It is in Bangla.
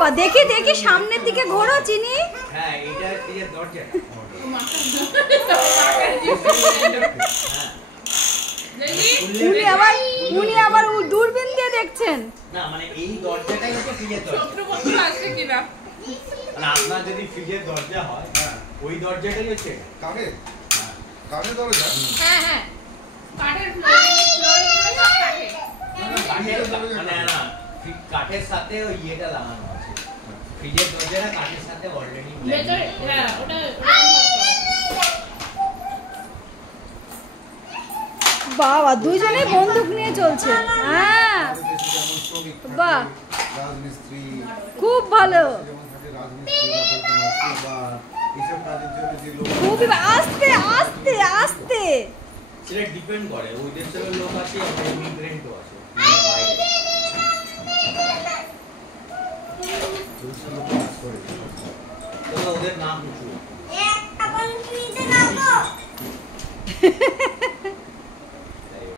বাবা দেখি দেখি সামনের দিকে ঘোরো চিনি। হ্যাঁ এটা এই দরজা। উনি আবার দূরবীন দিয়ে দেখছেন। না মানে এই দরজাটাই হচ্ছে ফ্রিজের দরজা। ছত্রপত্র আসছে কিনা? মানে আপনার যদি ফ্রিজের দরজা হয়, ওই দরজাটাই হচ্ছে কাঠের কাঠের দরজা। হ্যাঁ হ্যাঁ কাঠের ফ্লোরিং সব কাঠের। মানে না কাঠের সাথে ওই ইয়েটা লাগানো আছে। ফ্রিজের দরজাটা কাঠের সাথে অলরেডি ভেতরে হ্যাঁ ওটা বাবা দুইজনেই বন্দুক নিয়ে চলছে। হ্যাঁ বাহ রাজমিস্ত্রি খুব ভালো। খুবই আস্তে আস্তে আস্তে। সেটা ডিপেন্ড করে ওই দেশের লোক আছে আর ইমিগ্রেন্টও আছে বাইরে। ওদের নাম কিছু